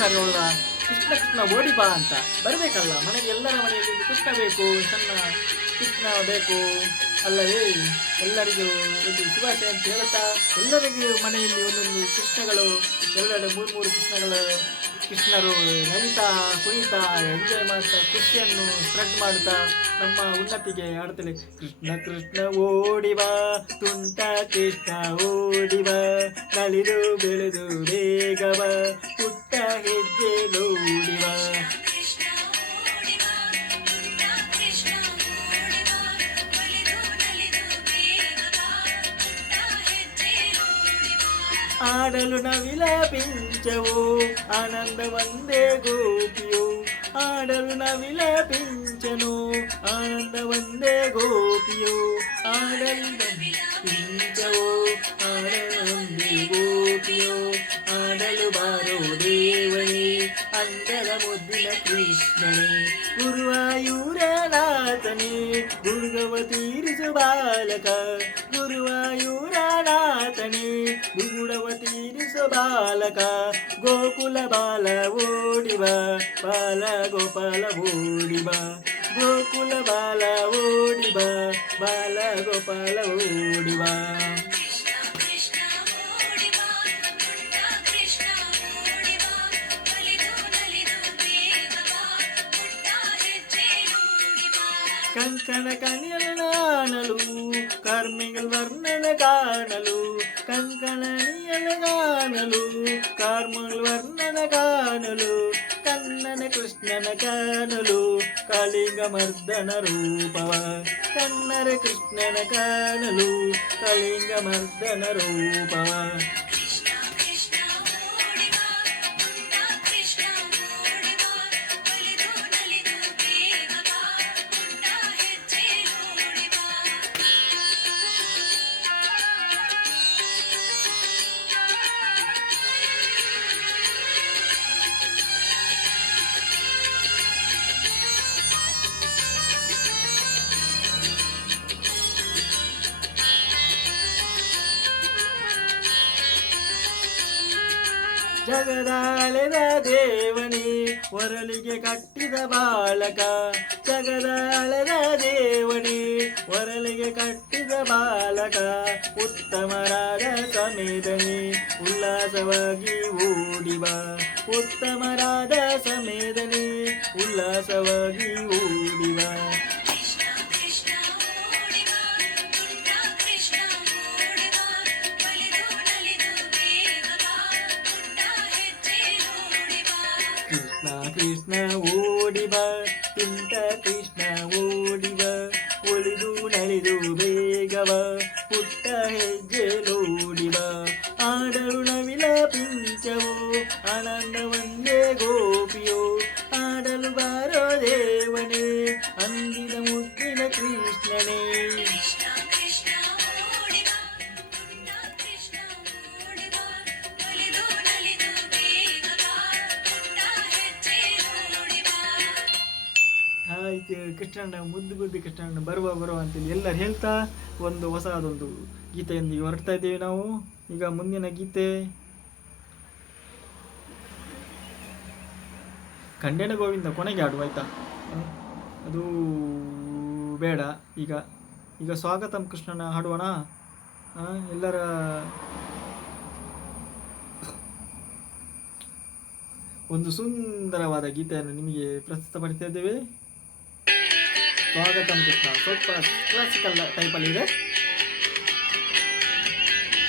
ಸಾರಿ ಅವಳ ಕೃಷ್ಣ ಕೃಷ್ಣ ಓಡಿ ಬಾ ಅಂತ ಬರಬೇಕಲ್ಲ. ಮನೆಗೆ ಎಲ್ಲರ ಮನೆಯಲ್ಲಿ ಒಂದು ಕೃಷ್ಣ ಬೇಕು, ಸಣ್ಣ ಕೃಷ್ಣ ಬೇಕು ಅಲ್ಲವೇ. ಎಲ್ಲರಿಗೂ ಒಂದು ಶುಭಾಶಯ ಅಂತ ಹೇಳ್ತಾ, ಎಲ್ಲರಿಗೂ ಮನೆಯಲ್ಲಿ ಒಂದೊಂದು ಕೃಷ್ಣಗಳು, ಎಲ್ಲೆಡೆ ಮೂರು ಮೂರು ಕೃಷ್ಣರು ನಲಿತಾ ಕುಣಿತಾ ಎಂಜಾಯ್ ಮಾಡ್ತಾ ಖುಷಿಯನ್ನು ಸ್ಪ್ರೆಡ್ ಮಾಡ್ತಾ ನಮ್ಮ ಉನ್ನತಿಗೆ ಆಡ್ತೇವೆ. ಕೃಷ್ಣ ಕೃಷ್ಣ ಓಡಿವಾ ತುಂಟ ಕೃಷ್ಣ ಓಡಿವಾ, ನಲಿದು ಬೆಳೆದು ಬೇಗವ ಪುಟ್ಟ ಹೆಜ್ಜೆ ನೋಡಿವಾ. ಆಡಲು ನವಿಲಪಿಂಚವು ಆನಂದ ಒಂದೇ ಗೋಪಿಯು, ಆಡಲು ನವಿಲಪಿಂಚನು ಆನಂದ ಒಂದೇ ಗೋಪಿಯು, ಆಡಲು ಪಿಂಚವು ಆಡಲು ಒಂದೇ ಗೋಪಿಯು, ಆಡಲು ಬಾರೋ ದೇವನೇ ಅಂದರ ಮುದ್ದಿನ ಕೃಷ್ಣನೇ, ಗುರುವಾಯೂರನಾಥನೇ ಗುರುಗವ ತೀರಿಸು ಬಾಲಕ, ಗುರುವಾಯೂರನಾಥನೇ ಗುರುಡವ ತೀರಿಸು ಬಾಲಕ, ಗೋಕುಲ ಬಾಲ ಓಡಿವ ಬಾಲ ಗೋಪಾಲ ಓಡಿವ, ಗೋಕುಲ ಬಾಲ ಓಡಿವ ಬಾಲ ಗೋಪಾಲ ಓಡಿವ. ಕಂಕಣ ಕಣಿಯಲು ಕಾರ್ಮಿಗಳು ವರ್ಣನ ಕಾಣಲು, ಕಂಕಣ ಕಾಣಲು ಕಾರ್ಮಗಳು ವರ್ಣನ ಕಾಣಲು, ಕಣ್ಣನ ಕೃಷ್ಣನ ಕಾಣಲು ಕಾಳಿಂಗ ಮರ್ದನ ರೂಪವ, ಕಣ್ಣರ ಕೃಷ್ಣನ ಕಾಣಲು ಕಾಳಿಂಗ ಮರ್ದನ ರೂಪವ. ಜಗದಾಳೆದ ದೇವನೇ ಒರಲಿಗೆ ಕಟ್ಟಿದ ಬಾಲಕ, ಜಗದಾಳೆದ ದೇವನೇ ಒರಲಿಗೆ ಕಟ್ಟಿದ ಬಾಲಕ, ಉತ್ತಮರಾದ ಸಮೇದನೆ ಉಲ್ಲಾಸವಾಗಿ ಓಡಿವ, ಉತ್ತಮರಾದ ಸಮೇದನೆ ಉಲ್ಲಾಸವಾಗಿ ಓಡಿವ. ಕೃಷ್ಣ ಕೃಷ್ಣ ಓಡಿವ ತುಂಟ ಕೃಷ್ಣ ಓಡಿವ, ಒಲಿದು ನಲಿದು ಬೇಗವ ಪುಟ್ಟ ಹೆಜ್ಜೆ ನೋಡಿವ, ಆಡಲು ನವಿಲ ಪಿಂಚವು ಆನಂದ ಒಂದೇ ಗೋಪಿಯೋ, ಆಡಲು ಬಾರೋ ದೇವನೇ ಅಂದಿನ ಮುದ್ದಿನ ಕೃಷ್ಣನೇ. ಆಯ್ತು, ಕೃಷ್ಣಣ್ಣ ಮುದ್ದು ಬುದ್ಧಿ ಕೃಷ್ಣಣ್ಣ ಬರುವ ಅಂತೇಳಿ ಎಲ್ಲರೂ ಹೇಳ್ತಾ ಒಂದು ಹೊಸದೊಂದು ಗೀತೆಯೊಂದಿಗೆ ಹೊರಡ್ತಾ ಇದ್ದೇವೆ ನಾವು. ಈಗ ಮುಂದಿನ ಗೀತೆ ಖಂಡೇನ ಗೋವಿಂದ ಕೊನೆಗೆ ಆಡುವ ಆಯ್ತಾ, ಅದು ಬೇಡ. ಈಗ ಈಗ ಸ್ವಾಗತಂ ಕೃಷ್ಣನ ಹಾಡುವಣ. ಎಲ್ಲರ ಒಂದು ಸುಂದರವಾದ ಗೀತೆಯನ್ನು ನಿಮಗೆ ಪ್ರಸ್ತುತಪಡಿಸ್ತಾ ಇದ್ದೇವೆ. ಸ್ವಾಗತಂ ಕೃಷ್ಣ ಸ್ವಲ್ಪ ಕ್ಲಾಸಿಕಲ್ ಟೈಪಲ್ಲಿ ಇದೆ.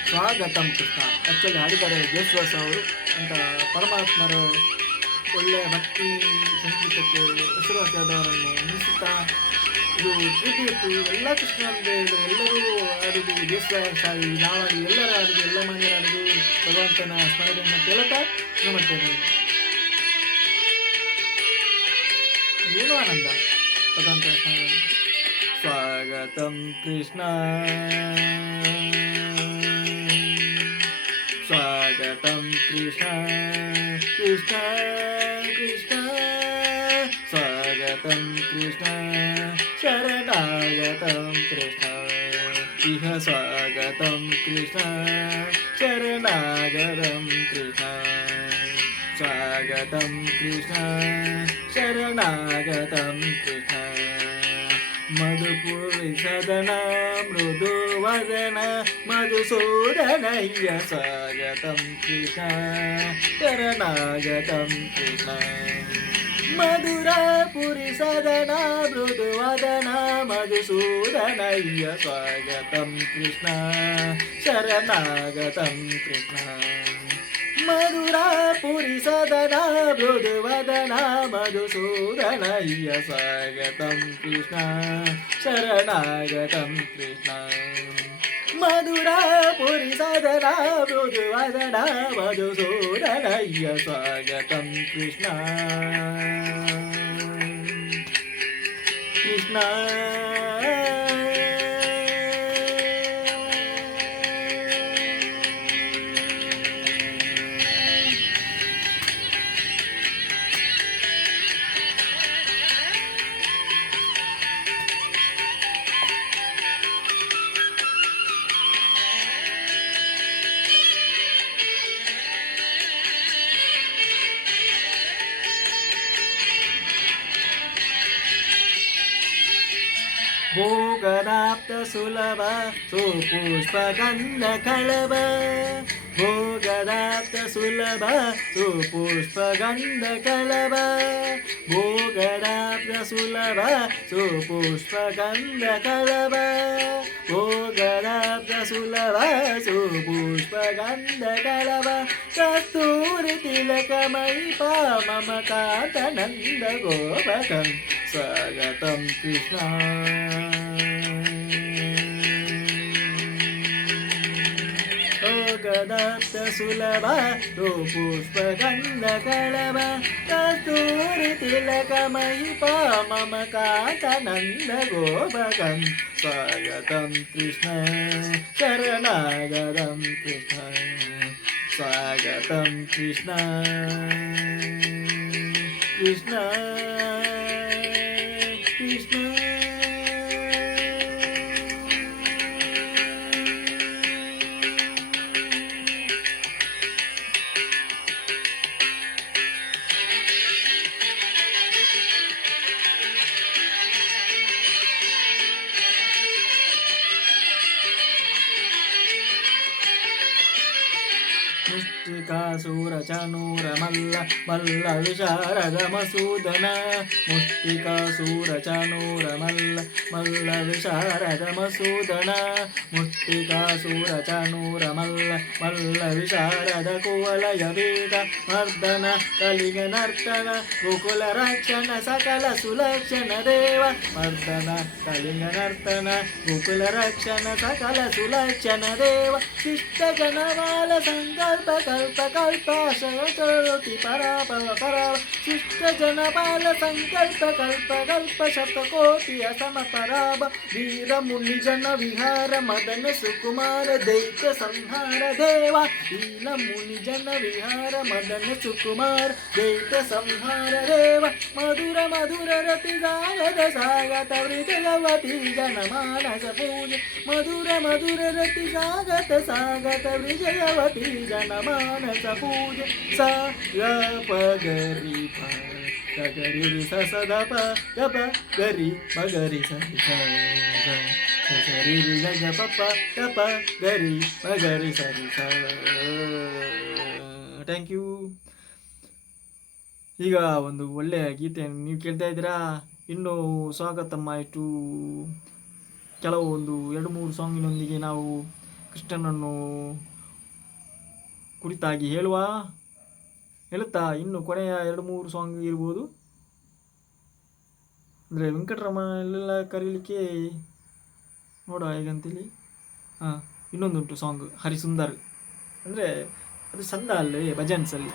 ಸ್ವಾಗತಂ ಕೃಷ್ಣ ಆ್ಯಕ್ಚುಲಿ ಹಾಡಿದ್ದಾರೆ ಜೇಸುದಾಸ್ ಅವರು ಅಂತ, ಪರಮಾತ್ಮರ ಒಳ್ಳೆಯ ಭಕ್ತಿ ಸಂಗೀತಕ್ಕೆ ಹೆಸರುವಾಸಿಯಾದವರನ್ನು ನಿಲ್ಲಿಸುತ್ತಾ ಇದು ಟ್ರಿಬ್ಯೂಟ್ ಎಲ್ಲ ಕೃಷ್ಣನಿಗೆ ಎಲ್ಲರೂ ಆಡುದು, ಜೇಸುದಾಸ್ ಆಗಿ ನಾವಾಗಿ ಎಲ್ಲರೂ ಆಡುದು, ಎಲ್ಲ ಮನೆಯರು ಆಡುದು ಭಗವಂತನ ಸ್ಮರಣೆಯನ್ನು ಕೇಳುತ್ತಾ ನೋಡ್ತೇನೆ. ಏನು ಆನಂದ ಭಗವಂತನ ಸ್ಮರಣೆ. ಸ್ವಾಗತಂ ಕೃಷ್ಣ ಸ್ವಾಗತಂ ಕೃಷ್ಣ ಕೃಷ್ಣ ಕೃಷ್ಣ ಸ್ವಾಗತಂ ಕೃಷ್ಣ ಶರಣಾಗತಂ ಕೃಷ್ಣ ಇಹ ಸ್ವಾಗತಂ ಕೃಷ್ಣ ಶರಣಾಗತಂ ಕೃಷ್ಣ स्वागतं कृष्ण शरणागतं कृष्ण मधुपुरी सदन मृदुवदन मधुसूदनय्य स्वागतं कृष्ण शरणागतं कृष्ण मधुरापुरी सदन मृदुवदन मधुसूदनय्य स्वागतं कृष्ण शरणागतं कृष्ण मधुरापुरी सदना मृदुवदना मधुसूदनय्य स्वागतं कृष्ण शरणागतं कृष्ण मधुरापुरी सदना मृदुवदना मधुसूदनय्य स्वागतं कृष्ण कृष्ण भोगदाप्त सुलभ सुपुष्पगन्ध कलभ भोगदाप्त सुलभ सुपुष्पगन्ध कलभ भोगदाप्त सुलभ सुपुष्पगन्ध कलभ भोगदाप्त सुलभ सुपुष्पगन्ध कलभ कस्तूरि तिलकमयि मम कान्तनन्द गोपकं स्वागतं कृष्ण भोगदाप्त सुलभ सुपुष्पगन्ध कलभ कस्तूरि तिलकमयि मम कान्तनन्द गोपकं स्वागतं कृष्ण शरणागतं कृष्ण स्वागतं कृष्ण कृष्ण कृष्ण मुष्टिकासुरचनूर मल्ल मल्ल विशारद मसूदन मुष्टिकासुरचनूर मल्ल मल्ल विशारद मसूदन मुष्टिकासुरचनूर मल्ल मल्ल विशारद कुवलय वेद मर्दन कलिंगनर्तन गोकुल रक्षण सकल सुलक्षण देव मर्दन कलिंगनर्तन गोकुल रक्षण सकल सुलक्षण देव शिष्ट जनवाल संकल्प कल्प कल्पाशयति पराभव पराव शिष्ट जनपाल संकल्प कल्प कल्प शतकोटि असम पराभ वीर मुनि जन विहार मदन सुकुमार दैत्य संहार देवा वीर मुनि जन विहार मदन सुकुमार दैत्य संहार देव मधुर मधुर रति जागत सागत वृजवती जन मानस पूज मधुर मधुर रति जागत सागत वृजवती जन मानस पूज सा ग प गरी प ग गरी स स द प ग प गरी प गरी स ಸ ಗರಿ ಗ ಗ ಪ ಪ ಗ ಪ ಗರಿ ಪ ಗರಿ ಸ ರಿ ಸ. Thank you. ಈಗ ಒಂದು ಒಳ್ಳೆಯ ಗೀತೆಯನ್ನು ನೀವು ಕೇಳ್ತಾ ಇದ್ದೀರಾ. ಇನ್ನು ಸ್ವಾಗತಮ್ಮ ಇಟ್ಟು ಕೆಲವು ಒಂದು 2-3 ಸಾಂಗಿನೊಂದಿಗೆ ನಾವು ಕೃಷ್ಣನನ್ನು ಕುರಿತಾಗಿ ಹೇಳುತ್ತಾ ಇನ್ನು ಕೊನೆಯ 2-3 ಸಾಂಗ್ ಇರ್ಬೋದು. ಅಂದರೆ ವೆಂಕಟರಮಣೆಲ್ಲ ಕರೀಲಿಕ್ಕೆ ನೋಡ ಹೇಗಂತೇಳಿ. ಇನ್ನೊಂದುಂಟು ಸಾಂಗ್ ಹರಿಸುಂದರ್, ಅಂದರೆ ಅದು ಚಂದ ಅಲ್ಲೇ ಭಜನ್ಸಲ್ಲಿ.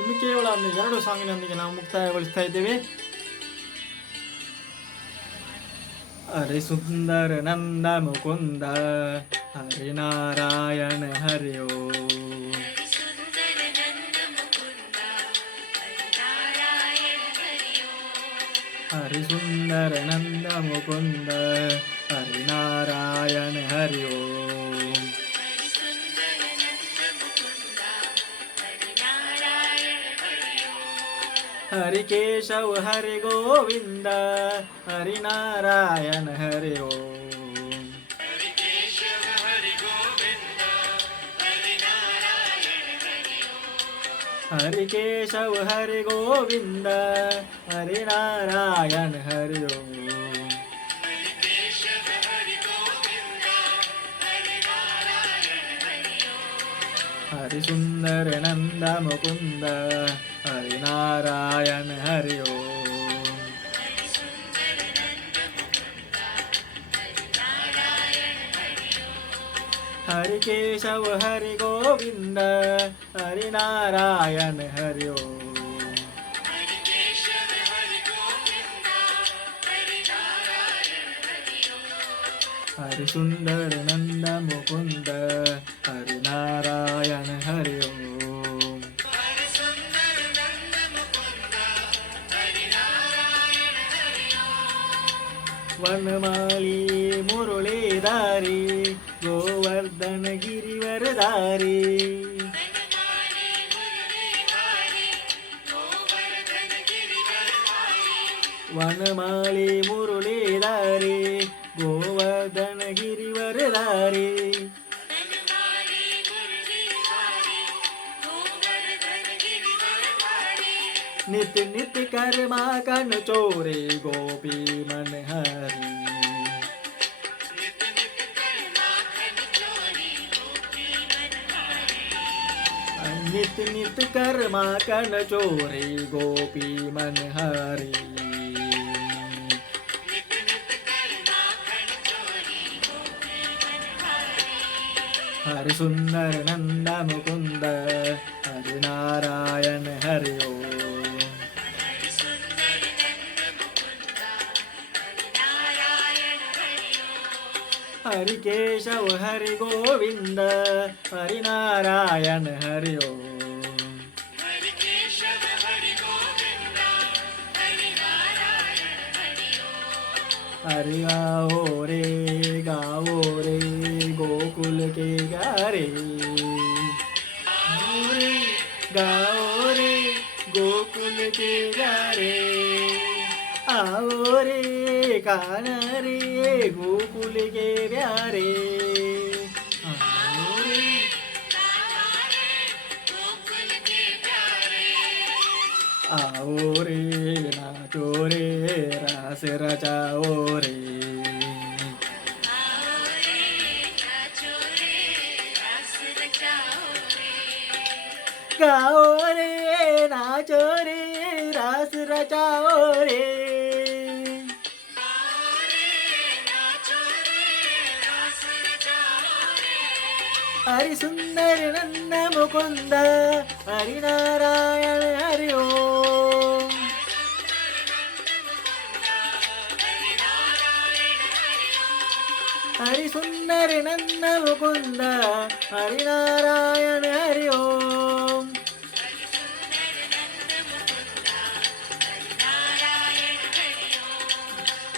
ಇನ್ನು ಕೇವಲ ಒಂದು 2 ಸಾಂಗಿನೊಂದಿಗೆ ನಾವು ಮುಕ್ತಾಯಗೊಳಿಸ್ತಾ ಇದ್ದೇವೆ. ಹರಿ ಸುಂದರ ನಂದ ಮುಕುಂದ ಹರಿ ನಾರಾಯಣ ಹರಿ ಓಂ. ಹರಿ ಸುಂದರ ನಂದ ಮುಕುಂದ ಹರಿ ನಾರಾಯಣ ಹರಿ ಓಂ. ಹರಿ ಕೇಶವ ಹರಿ ಗೋವಿಂದ ಹರಿ ನಾರಾಯಣ ಹರಿ ಓಂ. ಹರಿ ಕೇಶವ ಹರಿ ಗೋವಿಂದ ಹರಿ ನಾರಾಯಣ ಹರಿ ಓಂ. ಹರಿ ಸುಂದರ ನಂದ ಮುಕುಂದ ಹರಿ ನಾರಾಯಣ ಹರಿ ಓಂ. ಹರಿ ಕೇಶವ ಹರಿ ಗೋವಿಂದ ಹರಿ ನಾರಾಯಣ ಹರಿ ಓಂ. ಹರಿ ಸುಂದರ ನಂದ ಮುಕುಂದ ಹರಿ ನಾರಾಯಣ ಹರಿ ಓಂ. ವನಮಾಲಿ ಮುರುಳೀಧಾರಿ ಗೋವರ್ಧನ ಗಿರಿವರಧಾರಿ. ವನಮಾಲಿ ಮುರುಳೀಧಾರಿ ಗೋವರ್ಧನ ಗಿರಿವರಧಾರಿ. नित्य नित्य कर्मा कन चोरे गोपी मन हरी. नित्य नित्य कर्मा कन चोरे गोपी मन हरी. हरि सुंदर नंद मुकुंद हरि नारायण हरि ओम. हरि केशव हरि गोविंद हरि नारायण हरि ओम. हरि गाओ रे गोकुल के गारे. गाओ रे गोकुल के गारे. आओ रे कान रे गोकुल के प्यारे. आओ रे आओ रे नाचो रे रास रचाओ रे. गाओ रे नाचो रे रास रचाओ रे. हरि सुंदर नंद मुकुंद हरि नारायण हरि ओम. हरि सुंदर नंद मुकुंद हरि नारायण हरि ओम.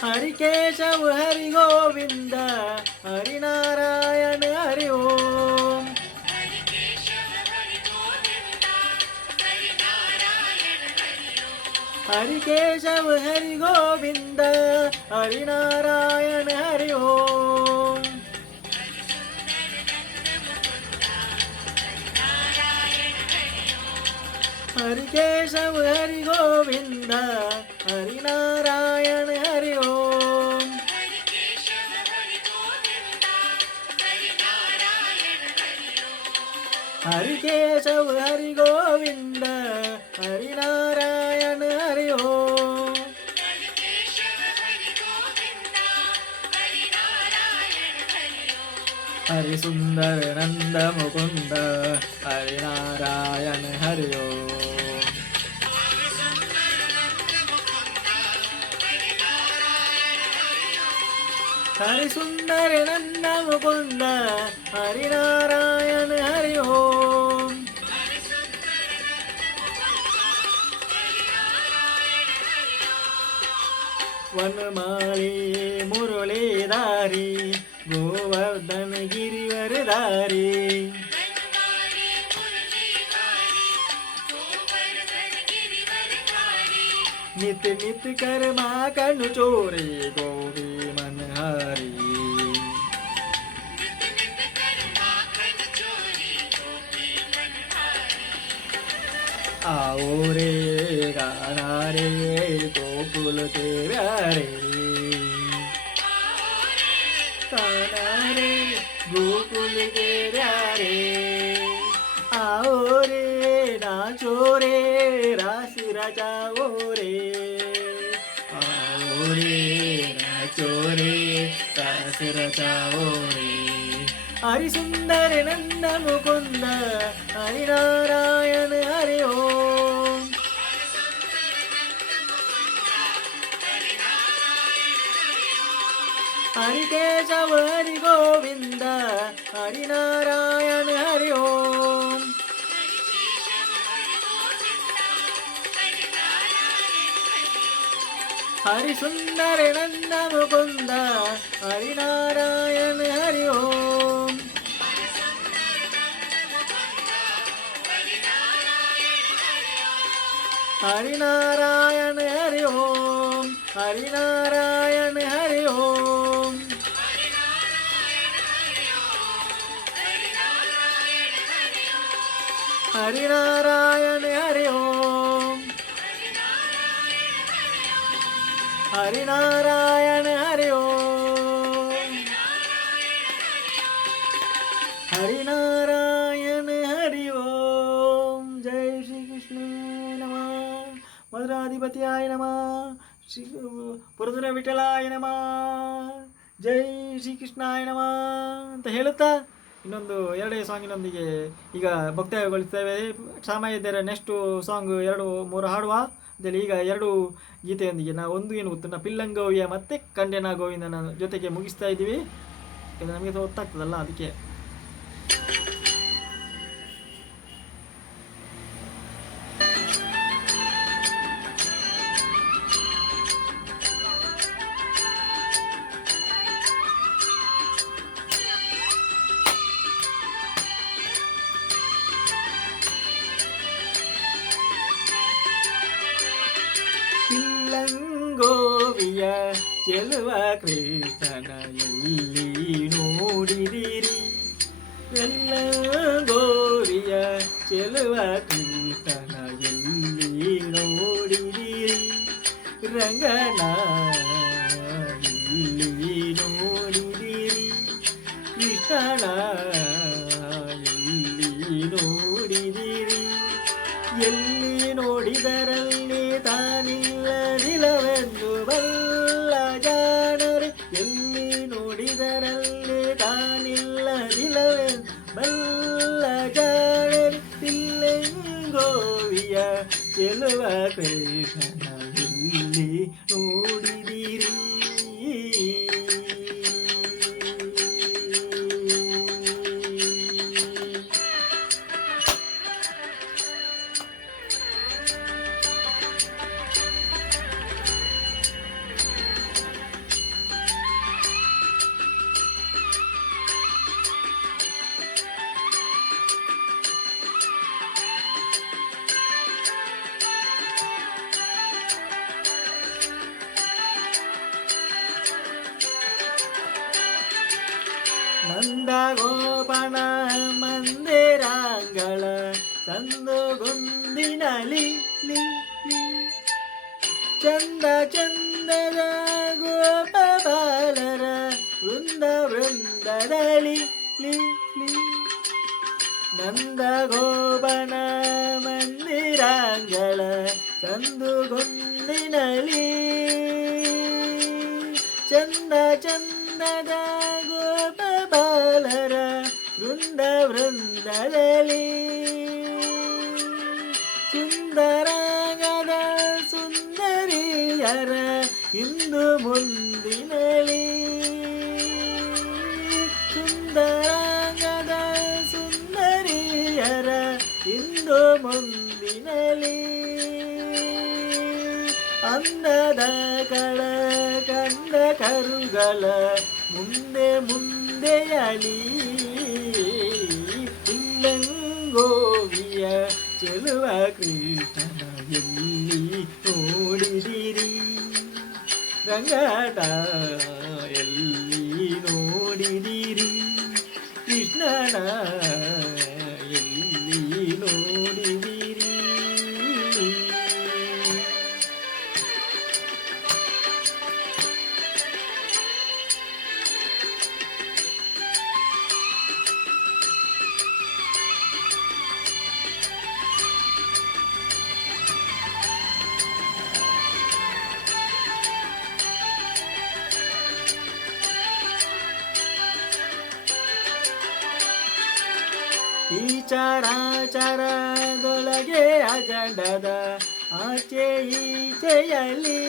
हरि केशव हरि गोविंद हरि नारायण हरि ओम. हरि केशव हरि गोविंद हरि नारायण हरि ओम. हरि केशव हरि गोविंद हरि नारायण हरि ओम. हरि केशव हरि गोविंद हरि नारायण हरि ओम. हरि सुंदर नंद मुकुंद हरि नारायण हरि ओम. ಹರಿಸುಂದರ ನನ್ನ ಮುಕುಂದ ಹರಿನಾರಾಯಣ ಹರಿ ಓಂ. ವನಮಾಲಿ ಮುರಳೀಧಾರಿ ಗೋವರ್ಧನ ಗಿರಿವರಧಾರಿ. नित नित कर्मा कनु चोरे गोवी मनहारी. आओ रे गाना रे गोकुल के प्यारे. गाना रे गोकुल के प्यारे. आओ रे नाचो रे रास रचाओ रे. आओ रे नाचो रे रास रचाओ रे. हरि सुंदर नंद मुकुंद हरि नारायण हरि ओम. हरि केशव हरि गोविंद हरि नारायण हरि ओम. हरि सुंदर नंद मुकुंद हरि नारायण हरि ओम. हरि नारायण हरि ओम. हरि नारायण हरि ओम. हरि नारायण हरि ओम. हरि नारायण हरि ओम. हरि नारायण हरि ओम. जय श्री कृष्ण नमः. मधुराधिपत्याय नमः. श्री ಪುರಂದರ ವಿಠಲಾಯ ನಮಃ. ಜೈ ಶ್ರೀಕೃಷ್ಣಾಯ ನಮಃ ಅಂತ ಹೇಳುತ್ತಾ ಇನ್ನೊಂದು ಎರಡೇ ಸಾಂಗಿನೊಂದಿಗೆ ಈಗ ಮುಕ್ತಾಯಗೊಳಿಸ್ತೇವೆ. ಸಮಯ ಇದ್ದರೆ ನೆಕ್ಸ್ಟು ಸಾಂಗ್ 2-3 ಹಾಡುವ ಅಂತೇಳಿ ಈಗ 2 ಗೀತೆಯೊಂದಿಗೆ ನಾವು ಒಂದು ಏನು ಗೊತ್ತು ಪಿಲ್ಲಂಗೋವಿಯ ಮತ್ತು ಕಂಡೆನ ಗೋವಿಂದನ ಜೊತೆಗೆ ಮುಗಿಸ್ತಾ ಇದ್ದೀವಿ. ಯಾಕಂದರೆ ನಮಗೆ ಗೊತ್ತಾಗ್ತದಲ್ಲ ಅದಕ್ಕೆ. ಪಿಲ್ಲಂಗೋವಿಯ ಚೆಲುವ ಕೃಷ್ಣನ ಎಲ್ಲಿ ನೋಡಿದಿರಿ. ಪಿಲ್ಲಂಗೋವಿಯ ಚೆಲುವ ಕೃಷ್ಣನ ಎಲ್ಲಿ ನೋಡಿದಿರಿ. ರಂಗನ ಎಲ್ಲಿ ನೋಡಿದಿರಿ. ಕೃಷ್ಣನ ಎಲ್ಲಿ ನೋಡಿದಿರಿ. ಎಲ್ಲಿ ನೋಡಿದರಲ್ಲಿ ತಾನಿಲ್ಲದಿಲ್ಲವೆಂದು ಬಲ್ಲ ಜಾಣರು. ಎಲ್ಲಿ ನೋಡಿದರಲ್ಲಿ ತಾನಿಲ್ಲದಿಲ್ಲವೆಂದು ಬಲ್ಲ ಜಾಣರು. ಪಿಲ್ಲಂಗೋವಿಯ ಚೆಲುವ ಕೃಷ್ಣನ ಎಲ್ಲಿ ನೋಡಿದಿರಿ. ನಂದ ಗೋಪನ ಮಂದಿರಾಂಗಳ ಸಂದುಗೊಂದಿನಲಿ ಚಂದ ಚಂದದ ಗೋಪಾಲರ ವೃಂದ ವೃಂದದಲ್ಲಿ. ನಂದ ಗೋಪನ ಮಂದಿರಾಂಗಳ ಸಂದುಗೊಂದಿನಲಿ ಚಂದ ಚಂದದ ಗೋಪಾಲರ ವೃಂದ ವೃಂದದಲ್ಲಿ. ಸುಂದರಾಗದ ಸುಂದರಿಯರ ಇಂದು ಮುಂದಿನಲಿ. ಇಂದು ಮುಂದಿನಲಿ ಅಂದದ ಕಳ ಕಂದ ಕರುಗಳ ಮುಂದೆ ಮುಂದೆಯಲಿ ಗೋವಿಯ ಚೆಲುವ ಕೃಷ್ಣನ ಎಲ್ಲಿ ನೋಡಿದಿರಿ ರಂಗಟ ಎಲ್ಲಿ ನೋಡಿದಿರಿ ಕೃಷ್ಣನ ಎಲ್ಲಿ ನೋಡಿದಿರಿ ಈ ಚರಾಚರದೊಳಗೆ ಅಜಂಡದ ಆಚೆ ಈಚೆಯಲ್ಲಿ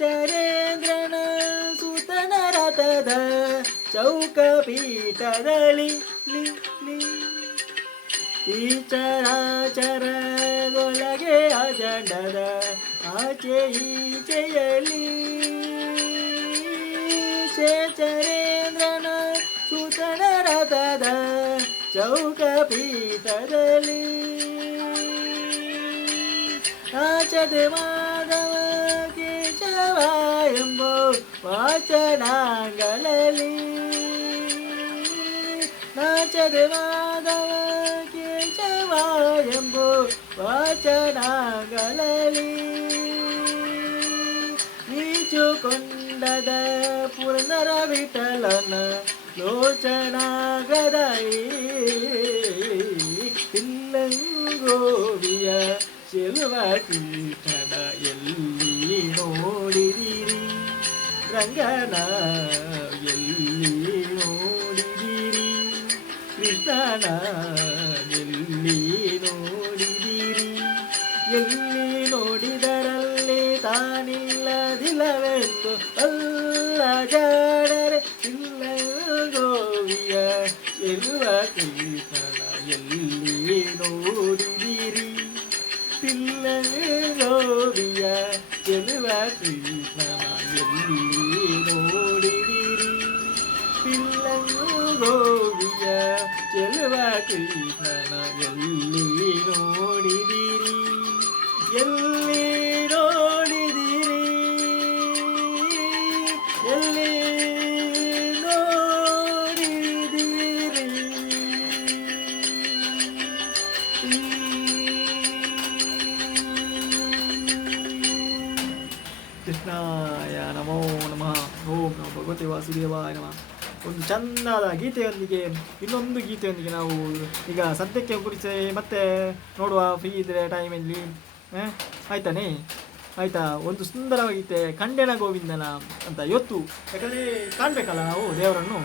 ಚರೇಂದ್ರನ ಸುತನ ರಥದ ಚೌಕಪೀಠದಲ್ಲಿ ಈ ಚರಾಚರದೊಳಗೆ ಅಜಂಡದ ಆಚೆ ಈಚೆಯಲ್ಲಿ ಚರೇಂದ್ರನ ಸುತನ ರಥದ ಚೌಕಪೀಠದಲ್ಲಿ ನಾಚದೆ ಮಾಧವ ಕೇಶವ ಎಂಬ ವಾಚನಗಳಲ್ಲಿ ನಾಚದೆ ಮಾಧವ ಕೇಶವ ಎಂಬ ವಾಚನಗಳಲ್ಲಿ ನೀಚುಕೊಂಡದ ಪುರಂದರ ವಿಠಲನ ಲೋಚನಾಗದೈ ಗೋವಿಯ ಚೆಲುವ ಕೃಷ್ಣನ ಎಲ್ಲಿ ನೋಡಿದಿರಿ ರಂಗನ ಎಲ್ಲಿ ನೋಡಿದಿರಿ ಕೃಷ್ಣನ ಎಲ್ಲಿ ನೋಡಿದಿರಿ ಎಲ್ಲಿ ನೋಡಿದರಲ್ಲಿ ತಾನಿಲ್ಲದಿಲ್ಲವೆಂದು ಅಲ್ಲ ಜಾಡರೆ ಇಲ್ಲ ಗೋವಿಯ ಚೆಲುವ ಕೃಷ್ಣನ ಎಲ್ಲಿ ನೋಡಿದಿರಿ ತಿಲ್ಲ ಗೋವಿಯ ಚೆಲುವ ಕೃಷ್ಣನ ಎಲ್ಲಿ ನೋಡಿದಿರಿ ತಿಲ್ಲ ಗೋವಿಯ ಚೆಲುವ ಕೃಷ್ಣನ ಎಲ್ಲಿ ನೋಡಿದಿರಿ ಎಲ್ಲಿ ನೋಡಿದಿರಿ ಎಲ್ಲಿ ನೋಡಿದಿರಿ ಕೃಷ್ಣಾಯ ನಮೋ ನಮಃ. ಓಂ ನಮೋ ಭಗವತೆ ವಾಸುದೇವಾಯ ನಮಃ. ಒಂದು ಚಂದದ ಗೀತೆಯೊಂದಿಗೆ ಇನ್ನೊಂದು ಗೀತೆಯೊಂದಿಗೆ ನಾವು ಈಗ ಸದ್ಯಕ್ಕೆ ಕುರಿಸಿ ಮತ್ತೆ ನೋಡುವ ಫ್ರೀ ಇದ್ದರೆ ಟೈಮಲ್ಲಿ ಆಯ್ತಾನೆ ಆಯಿತಾ. ಒಂದು ಸುಂದರವಾದ ಗೀತೆ ಕಂಡೆನ ಗೋವಿಂದನ ಅಂತ ಇವತ್ತು, ಯಾಕಂದರೆ ಕಾಣಬೇಕಲ್ಲ ನಾವು ದೇವರನ್ನು.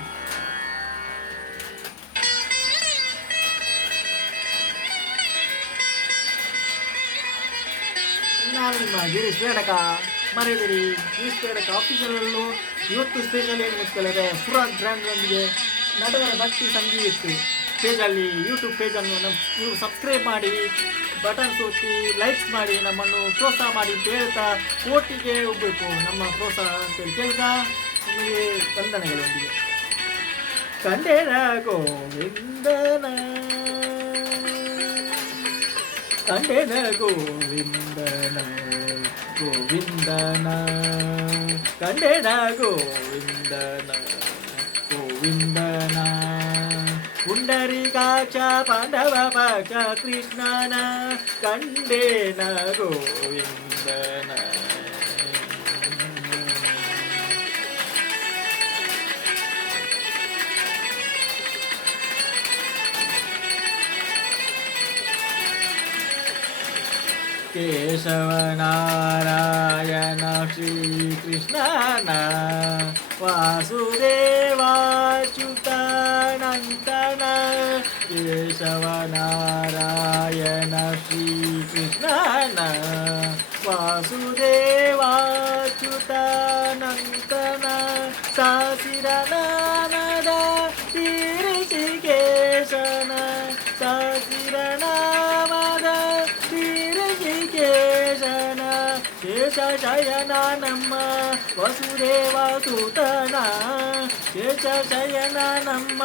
ನಾನು ನಿಮ್ಮ ಗಿರೀಶ್ ಬೇಡಕ, ಮರೆಯದಿರಿ ಗಿರೀಶ್ ಬೇಡಕ ಆಫೀಸಲ್ಲೂ ಇವತ್ತು ಸ್ಪೆಷಲ್ ಏನು ಗೊತ್ತಿಲ್ಲದೆ ಸುರಾಜ್ ಬ್ರ್ಯಾಂಡ್ನೊಂದಿಗೆ ನಟವರ ಭಕ್ತಿ ಸಂಗೀತ ಪೇಜಲ್ಲಿ ಯೂಟ್ಯೂಬ್ ಪೇಜನ್ನು ನೀವು ಸಬ್ಸ್ಕ್ರೈಬ್ ಮಾಡಿ, ಬಟನ್ಸ್ ಒತ್ತಿ, ಲೈಕ್ಸ್ ಮಾಡಿ, ನಮ್ಮನ್ನು ಪ್ರೋತ್ಸಾಹ ಮಾಡಿ ಅಂತ ಹೇಳ್ತಾ ಕೋಟಿಗೆ ಹೋಗಬೇಕು ನಮ್ಮ ಪ್ರೋತ್ಸಾಹ ಅಂತೇಳಿ ಕೇಳ್ತಾ ನಿಮಗೆ ವಂದನೆಗಳೊಂದಿಗೆ. ಕಂಡೆನ ಗೋವಿಂದನ ಕಂಡೆನ ಗೋವಿಂದನ ಗೋವಿಂದನ ಕಂಡೆನ ಗೋವಿಂದನ ಗೋವಿಂದನ ಪುಂಡರೀಕಾಕ್ಷ ಪಾಂಡವ ಪಕ್ಷ ಕೃಷ್ಣನ ಕಂಡೆನ ಗೋವಿಂದನ. ಕೇಶವ ನಾರಾಯಣ ಶ್ರೀಕೃಷ್ಣನ ವಾಸುದೇವಾಚ್ಯುತಾನಂದನ ಕೇಶವ ನಾರಾಯಣ ಶ್ರೀಕೃಷ್ಣನ ವಾಸುದೇವಾಚ್ಯುತಾನಂದನ ಸಾಸಿರನಾನದ ಶ್ರೀ ಋಷಿಕೇಶನ ಶಯನ ನಮ್ಮ ವಸುದೇವ ಸೂತನ ಶೇಷ ಶಯನ ನಮ್ಮ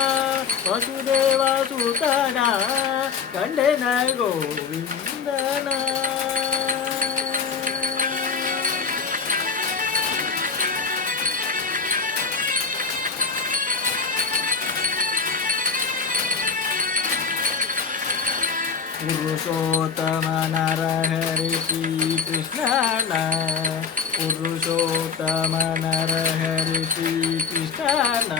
ವಸುದೇವ ಸೂತನ ಕಂಡೆನ ಗೋವಿಂದನ. पुरुषोत्तम नरहरि श्रीकृष्णन पुरुषोत्तम नरहरि श्रीकृष्णन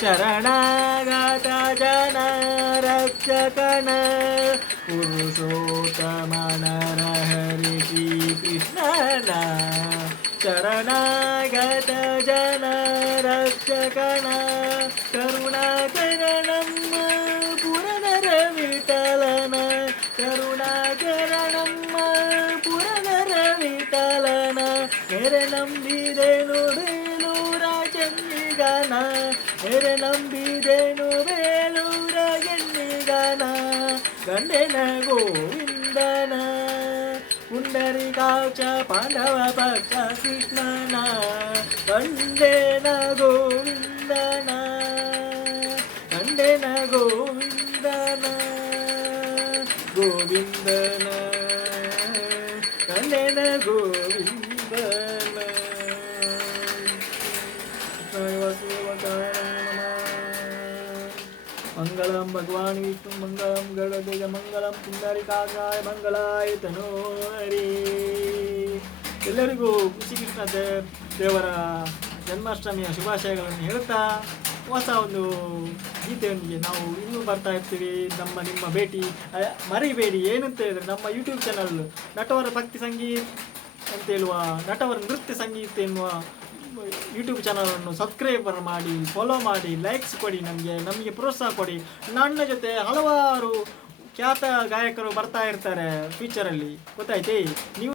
शरणागत जन रक्षकन पुरुषोत्तम नरहरि श्रीकृष्णन शरणागत जन रक्षकन करुणाकरणम् पुरनर विठलन करुणाकरणम् पुरनर विठलन मेरे ನಂಬಿದೆನು ಬೇಲೂರ ಚೆನ್ನಿಗನ मेरे ನಂಬಿದೆನು ಬೇಲೂರ ಚೆನ್ನಿಗನ ಗಂಡೆನ ಗೋವಿಂದನ ಪುಂಡರೀಕಾಕ್ಷ ಪಾಂಡವ ಪಕ್ಷ ಕೃಷ್ಣನ ಗಂಡೆನ ಗೋವಿಂದನ ಗಂಡೆನ ಗೋವಿಂದನ ಗೋವಿಂದನ ಗಂಡೆನ ಗೋವಿಂದನ. ಮಂಗಳಂ ಭಗವಾನ್ ವಿಷ್ಣು ಮಂಗಳಂ ಗರುಡಧ್ವಜ ಮಂಗಳಂ ಪುಂಡರೀಕಾಕ್ಷಾಯ ಮಂಗಳಾಯ ತನೋಹರಿ. ಎಲ್ಲರಿಗೂ ಖುಷಿ ಕೃಷ್ಣ ದೇವರ ಜನ್ಮಾಷ್ಟಮಿಯ ಶುಭಾಶಯಗಳನ್ನು ಹೇಳ್ತಾ ಹೊಸ ಒಂದು ಗೀತೆಯೊಂದಿಗೆ ನಾವು ಇನ್ನೂ ಬರ್ತಾ ಇರ್ತೀವಿ. ನಿಮ್ಮ ಭೇಟಿ ಮರಿಬೇಡಿ. ಏನಂತ ಹೇಳಿದ್ರೆ ನಮ್ಮ ಯೂಟ್ಯೂಬ್ ಚಾನಲ್ ನಟವರ ಭಕ್ತಿ ಸಂಗೀತ ಅಂತ ಹೇಳುವ ನಟವರ ನೃತ್ಯ ಸಂಗೀತ ಎನ್ನುವ ಯೂಟ್ಯೂಬ್ ಚಾನಲನ್ನು ಸಬ್ಸ್ಕ್ರೈಬರ್ ಮಾಡಿ, ಫಾಲೋ ಮಾಡಿ, ಲೈಕ್ಸ್ ಕೊಡಿ, ನಮಗೆ ಪ್ರೋತ್ಸಾಹ ಕೊಡಿ. ನನ್ನ ಜೊತೆ ಹಲವಾರು ಖ್ಯಾತ ಗಾಯಕರು ಬರ್ತಾ ಇರ್ತಾರೆ ಫ್ಯೂಚರಲ್ಲಿ, ಗೊತ್ತಾಯ್ತಿ ನೀವು.